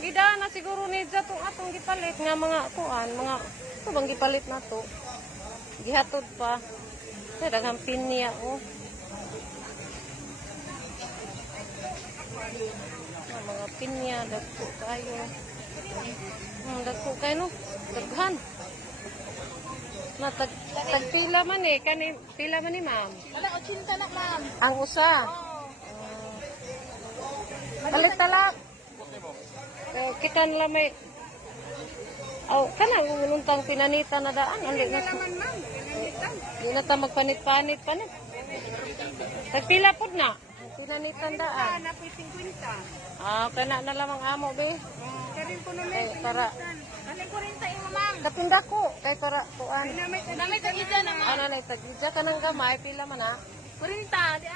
gidana siguro ni Dza tong atong gipalit nga mga kuan, mga ito bang gipalit na to. Gihatod pa. Sa daghang pinya oh. Mga pinya dagko kayo. Dagko kayo no. Daghan. Tagpila man eh. Pila man ni ma'am? Wala, 80 na, ma'am. Ang usa. Palit talak. Kita nila may... Oh, kanang umuntang pinanita na daan. Hindi na naman, ma'am. Hindi na tayo magpanit-panit. Tagpila po na. Pinanitan daan. Na po 50. Ah, kana na lamang amo, be. Karin po naman. Kay para... Karin ko rin tayo, ma'am. Kapinda ko. Kay para kuan. Namay tagida na, ma'am. Ano na, tagidya ka ng gamay. Pila man ha? 40, di